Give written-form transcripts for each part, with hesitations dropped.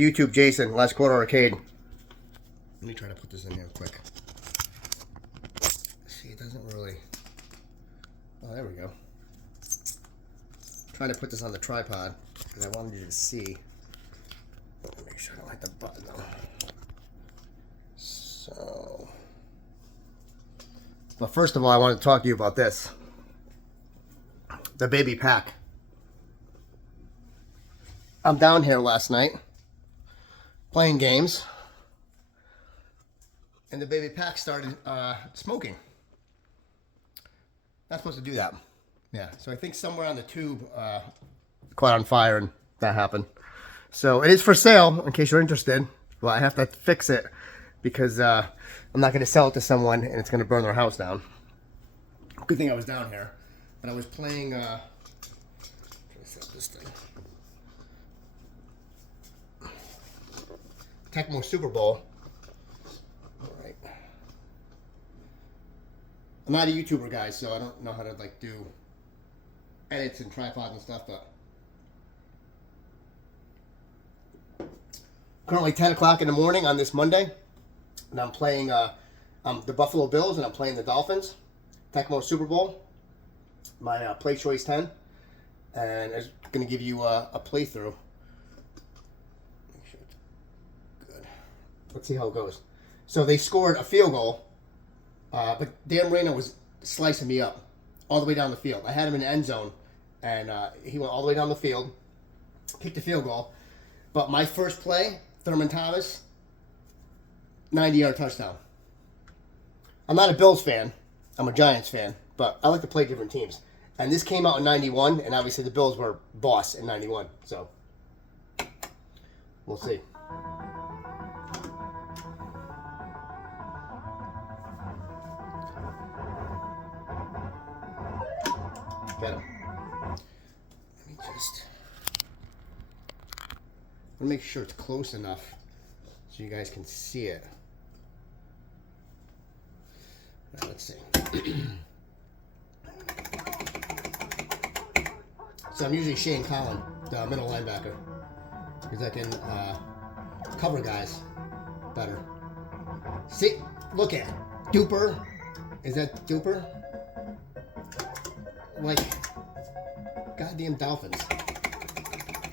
YouTube Jason, Last Quarter Arcade. Let me try to put this in here quick. See, it doesn't really... Oh, there we go. I'm trying to put this on the tripod because I wanted you to see. Make sure I don't hit the button though. So... But first of all, I want to talk to you about this. The baby pack. I'm down here last night playing games, and the baby pack started smoking. Not supposed to do that. Yeah, so I think somewhere on the tube caught on fire, and that happened. So it is for sale, in case you're interested. Well, I have to fix it because I'm not going to sell it to someone, and it's going to burn their house down. Good thing I was down here. And I was playing, let me set this thing. Tecmo Super Bowl. Alright. I'm not a YouTuber, guys, so I don't know how to, like, do edits and tripods and stuff, but... Currently 10 o'clock in the morning on this Monday, and I'm playing the Buffalo Bills, and I'm playing the Dolphins. Tecmo Super Bowl. My play choice 10, and I'm going to give you a playthrough. Make sure it's good. Let's see how it goes. So they scored a field goal, but Dan Marino was slicing me up all the way down the field. I had him in the end zone, and he went all the way down the field, kicked the field goal. But my first play, Thurman Thomas, 90-yard touchdown. I'm not a Bills fan. I'm a Giants fan, but I like to play different teams. And this came out in 91, and obviously the Bills were boss in 91. So, we'll see. Get him. Let me just... I'm going to make sure it's close enough so you guys can see it. Now, let's see. So I'm using Shane Collin, the middle linebacker, because I can cover guys better. See, look at it. Duper. Is that Duper? Like, goddamn Dolphins.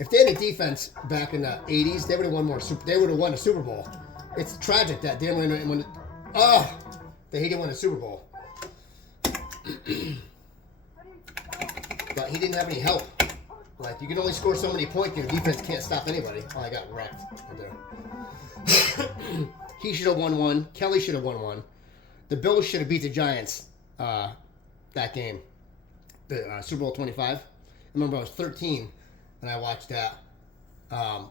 If they had a defense back in the 80s, they would have won more. They would have won a Super Bowl. It's tragic that they didn't win. They didn't win a Super Bowl. But he didn't have any help. Like, you can only score so many points. Your defense can't stop anybody. Oh, I got wrecked right there. He should have won one. Kelly should have won one. The Bills should have beat the Giants that game. The Super Bowl 25. I remember I was 13 and I watched that. And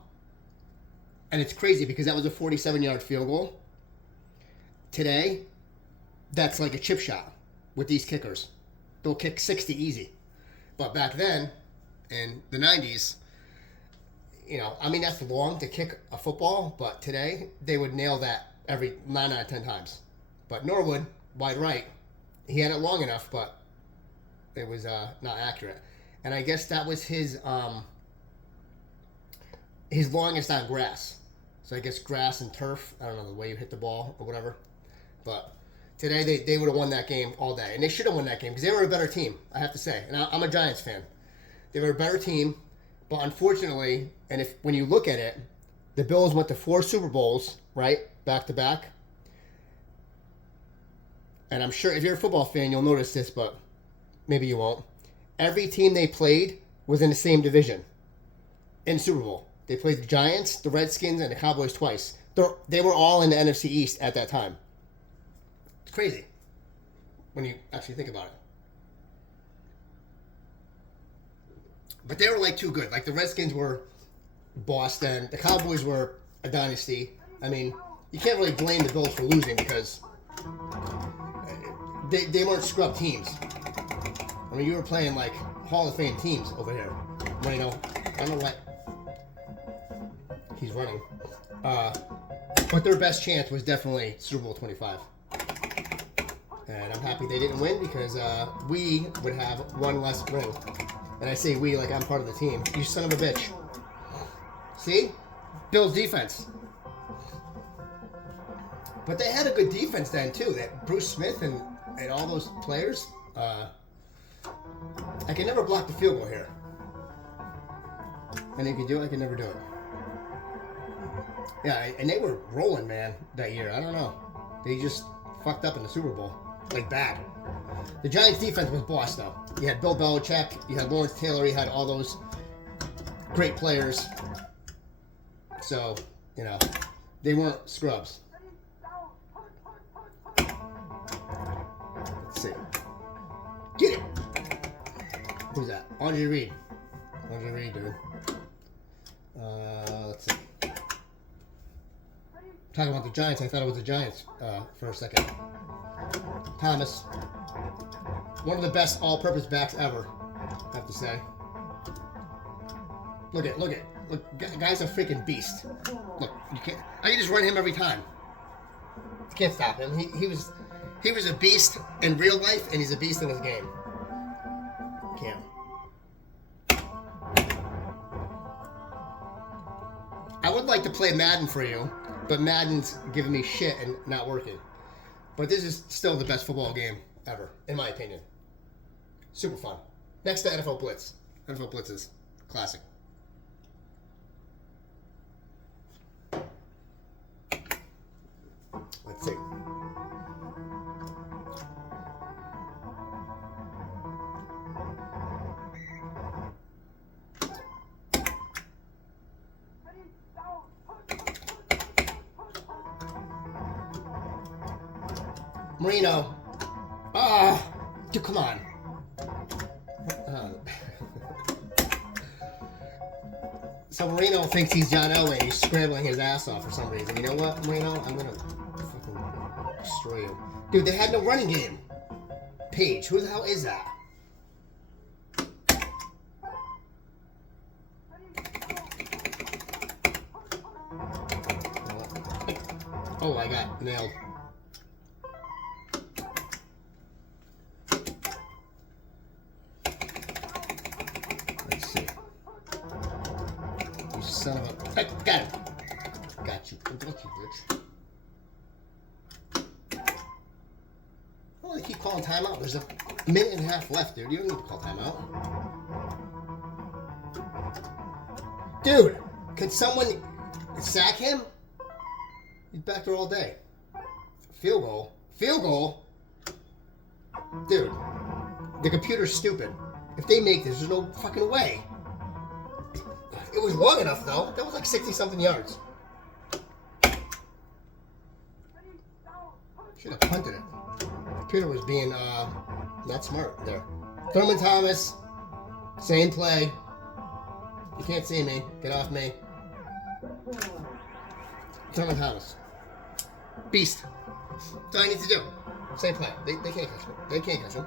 it's crazy because that was a 47-yard field goal. Today, that's like a chip shot with these kickers. They'll kick 60 easy. But back then, in the 90s, you know, I mean, that's long to kick a football, but today, they would nail that every 9 out of 10 times. But Norwood, wide right, he had it long enough, but it was not accurate. And I guess that was his longest on grass. So I guess grass and turf, I don't know, the way you hit the ball or whatever. But today, they would have won that game all day. And they should have won that game because they were a better team, I have to say. And I'm a Giants fan. They were a better team. But unfortunately, and when you look at it, the Bills went to 4 Super Bowls, right? Back to back. And I'm sure if you're a football fan, you'll notice this, but maybe you won't. Every team they played was in the same division in Super Bowl. They played the Giants, the Redskins, and the Cowboys twice. They were all in the NFC East at that time. It's crazy when you actually think about it. But they were like too good. Like the Redskins were Boston. The Cowboys were a dynasty. I mean, you can't really blame the Bills for losing because they weren't scrub teams. I mean, you were playing like Hall of Fame teams over here. Well, you know, I don't know what he's running. But their best chance was definitely Super Bowl 25. And I'm happy they didn't win because we would have one less ring. And I say we like I'm part of the team. You son of a bitch. See? Bills defense. But they had a good defense then too. That Bruce Smith and all those players. I can never block the field goal here. And if you do it, I can never do it. Yeah, and they were rolling, man, that year. I don't know. They just fucked up in the Super Bowl. Like, bad. The Giants' defense was boss, though. You had Bill Belichick. You had Lawrence Taylor. You had all those great players. So, you know, they weren't scrubs. Let's see. Get it! Who's that? Andre Reed. Andre Reed, dude. Let's see. Talking about the Giants, I thought it was the Giants for a second. Thomas. One of the best all-purpose backs ever, I have to say. Look, guy's a freaking beast. Look, I can just run him every time. You can't stop him. He was a beast in real life, and he's a beast in his game. Can't. I would like to play Madden for you, but Madden's giving me shit and not working. But this is still the best football game ever, in my opinion. Super fun. Next to NFL Blitz. NFL Blitz is classic. Let's see. Marino. Dude, come on. So Marino thinks he's John Elway. He's scrambling his ass off for some reason. You know what, Marino? I'm gonna fucking destroy you. Dude, they had no running game. Page, who the hell is that? Oh, I got nailed. Let's see. You son of a... Hey, got it. Got you. Got you, bitch. Oh, they keep calling timeout. There's a minute and a half left, dude. You don't need to call timeout. Dude, could someone sack him? He's back there all day. Field goal. Field goal? Dude, the computer's stupid. If they make this, there's no fucking way. It was long enough, though. That was like 60-something yards. Should have punted it. The computer was being not smart there. Thurman Thomas. Same play. You can't see me. Get off me. Thurman Thomas. Beast. That's all I need to do. Same play. They can't catch him. They can't catch him.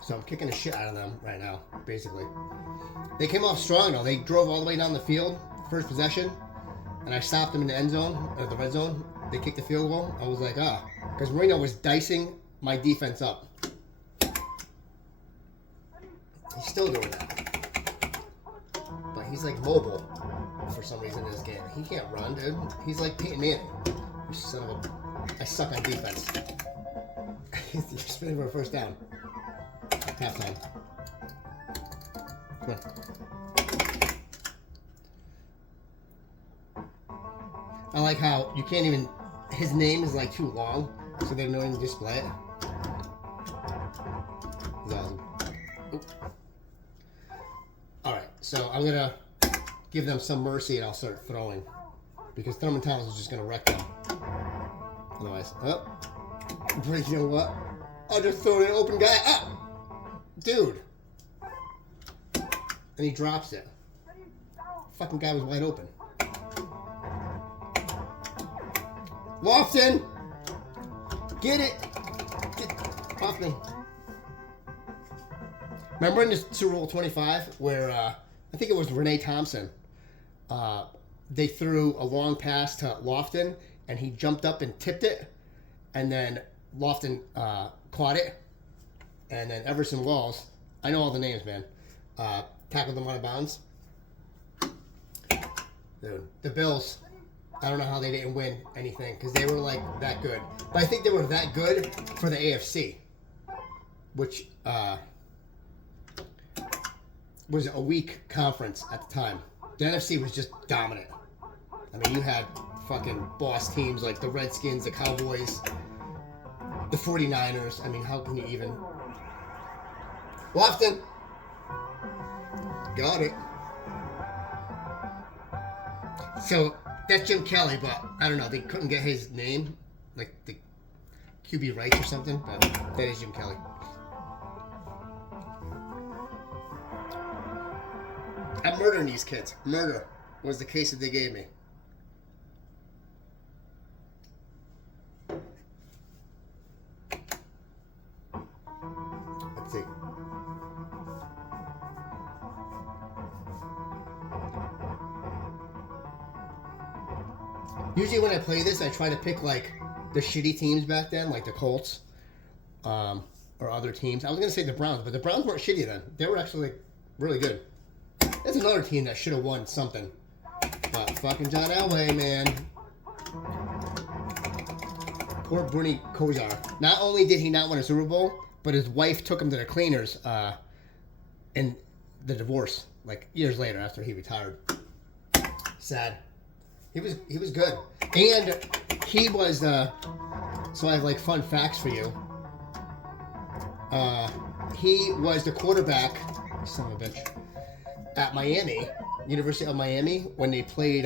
So I'm kicking the shit out of them right now, basically. They came off strong, though. They drove all the way down the field, first possession, and I stopped them in the end zone, or the red zone. They kicked the field goal. I was like, because Marino was dicing my defense up. He's still doing that. But he's like mobile for some reason in this game. He can't run, dude. He's like Peyton Manning. You son of a... I suck on defense. You're spinning for a first down. Halftime. Come on. I like how you can't even... His name is like too long, so they don't even display it. That's awesome. Alright, so I'm going to give them some mercy and I'll start throwing. Because Thurman Thomas is just going to wreck them. Otherwise, but you know what? I'll just throw an open guy up. Dude. And he drops it. Fucking guy was wide open. Lofton! Get it! Get off me. Remember in the Super Bowl 25 where I think it was Renee Thompson. They threw a long pass to Lofton and he jumped up and tipped it and then Lofton caught it, and then Everson Walls. I know all the names, man. Tackled them out of bounds. Dude, the Bills. I don't know how they didn't win anything because they were like that good. But I think they were that good for the AFC, which was a weak conference at the time. The NFC was just dominant. I mean, you had fucking boss teams like the Redskins, the Cowboys, the 49ers. I mean, how can you even... Lofton. Got it. So, that's Jim Kelly, but I don't know. They couldn't get his name, like the QB Rights or something, but that is Jim Kelly. I'm murdering these kids. Murder was the case that they gave me. Let's see. Usually when I play this, I try to pick like the shitty teams back then, like the Colts, or other teams. I was gonna say the Browns, but the Browns weren't shitty then. They were actually like, really good. That's another team that should have won something. But fucking John Elway, man. Poor Bernie Kosar. Not only did he not win a Super Bowl, but his wife took him to the cleaners in the divorce, like years later after he retired. Sad. He was good. And he was, so I have like fun facts for you. He was the quarterback, son of a bitch, at Miami, University of Miami, when they played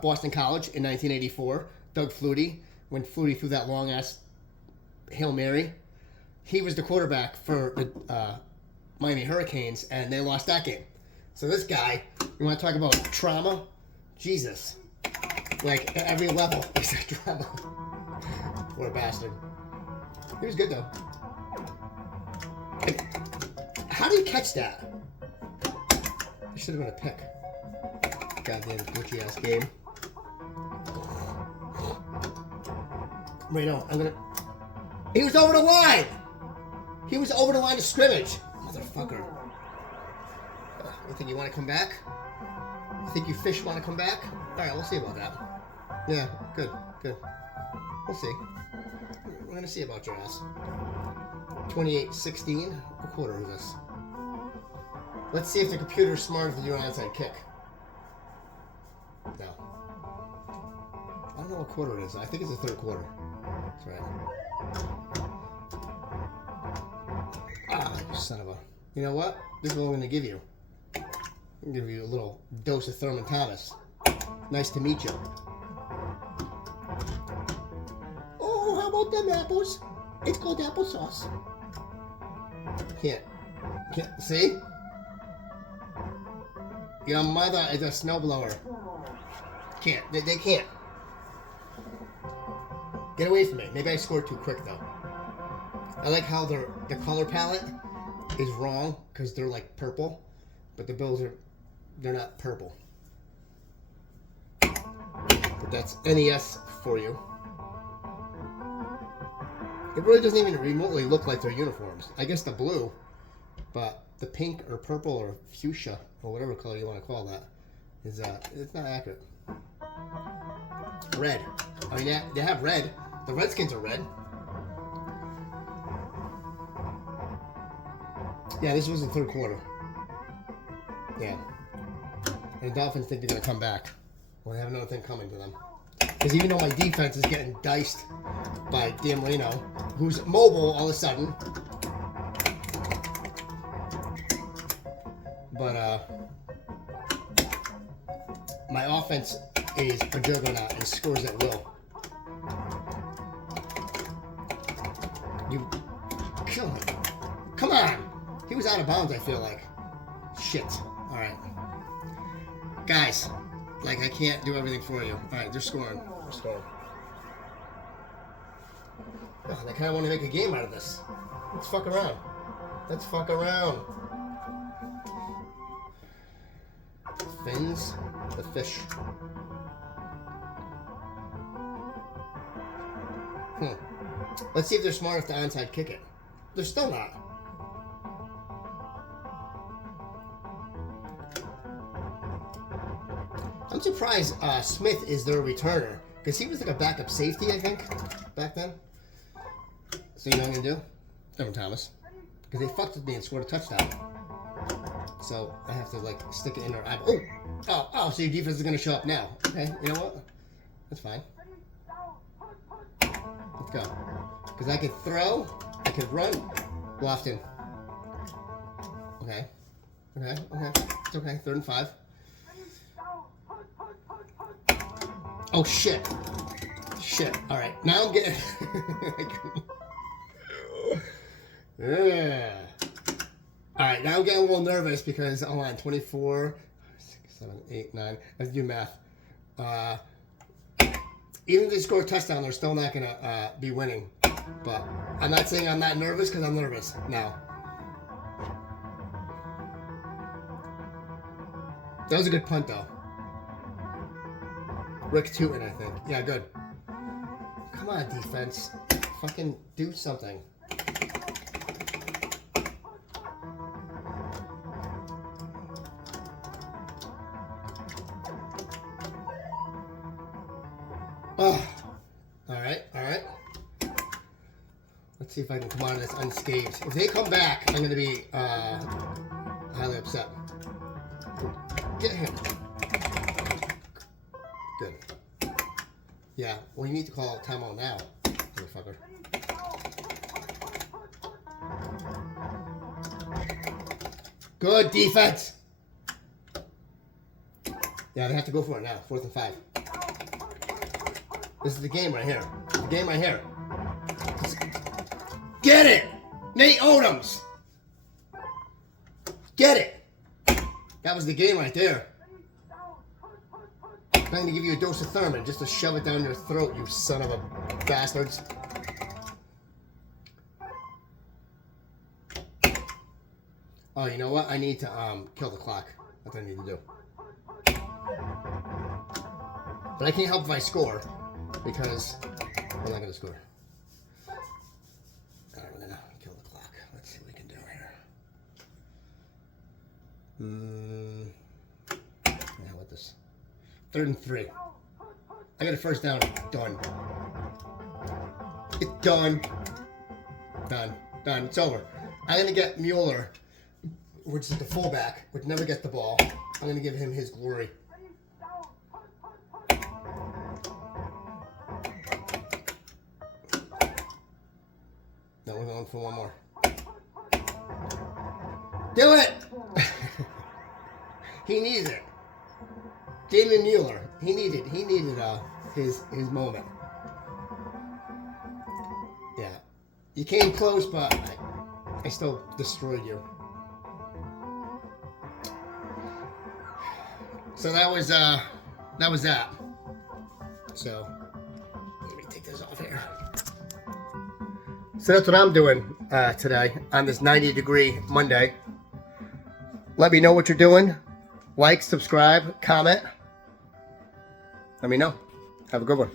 Boston College in 1984. Doug Flutie, when Flutie threw that long-ass Hail Mary. He was the quarterback for the Miami Hurricanes, and they lost that game. So this guy, you want to talk about trauma? Jesus. Like, at every level, he's a trauma. What a bastard. He was good, though. Like, how do you catch that? It should have been a pick. Goddamn Gucci-ass game. Wait, no, I'm gonna... He was over the line! He was over the line of scrimmage. Motherfucker. You think you want to come back? You think you fish want to come back? Alright, we'll see about that. Yeah, good. We'll see. We're gonna see about your ass. 28-16. What quarter is this? Let's see if the computer's smarter than your onside kick. No. I don't know what quarter it is. I think it's the third quarter. That's right. Ah, you son of a... You know what? This is what I'm going to give you. I'm going to give you a little dose of Thurman Thomas. Nice to meet you. Oh, how about them apples? It's called applesauce. Can't. See? Your mother is a snowblower. Can't. They can't. Get away from me. Maybe I scored too quick, though. I like how the color palette is wrong because they're like purple, but the Bills they're not purple. But that's NES for you. It really doesn't even remotely look like their uniforms. I guess the blue, but the pink or purple or fuchsia or whatever color you want to call that is it's not accurate. Red. I mean, they have red. The Redskins are red. Yeah, this was the third quarter. Yeah. And the Dolphins think they're going to come back. Well, they have another thing coming to them. Because even though my defense is getting diced by Dan Marino, who's mobile all of a sudden. But, my offense is a juggernaut and scores at will. You kill him. Come on! He was out of bounds, I feel like. Shit. Alright. Guys, like, I can't do everything for you. Alright, they're scoring. They're scoring. Oh, they kind of want to make a game out of this. Let's fuck around. Let's fuck around. Fins. The fish. Let's see if they're smart enough to onside kick it. They're still not. I'm surprised Smith is their returner. Because he was like a backup safety, I think, back then. So you know what I'm going to do? Evan Thomas. Because they fucked with me and scored a touchdown. So I have to like stick it in their eyeball. Oh, so your defense is going to show up now. Okay, you know what? That's fine. Let's go. Because I could throw, I could run. Lofton. Okay. It's okay. 3rd and 5. Oh, shit. All right. Now I'm getting... Yeah. All right. Now I'm getting a little nervous because, hold on, 24, 6, 7, 8, 9. I have to do math. Even if they score a touchdown, they're still not going to be winning. But I'm not saying I'm not nervous because I'm nervous now. That was a good punt, though. Rick Tootin, I think. Yeah, good. Come on, defense. Fucking do something. Oh. All right. Let's see if I can come out of this unscathed. If they come back, I'm going to be highly upset. Get him. Good. Yeah, well, you need to call timeout now, motherfucker. Good defense. Yeah, they have to go for it now. 4th and 5. This is the game right here. Get it! Nate Odoms! Get it! That was the game right there. I'm going to give you a dose of Thurman just to shove it down your throat, you son of a bastards. Oh, you know what? I need to kill the clock. That's what I need to do. But I can't help if I score because I'm not going to score. All right, we're going to kill the clock. Let's see what we can do here. Yeah, what this? 3rd and 3. I got a first down. Done. It's done. Done. It's over. I'm going to get Mueller, which is the fullback, which never gets the ball. I'm going to give him his glory. No, we're going for one more. Do it! He needs it. Damon Mueller, he needed his moment. Yeah, you came close, but I still destroyed you. So that was that. So let me take this off here. So that's what I'm doing today on this 90-degree Monday. Let me know what you're doing. Like, subscribe, comment. Let me know. Have a good one.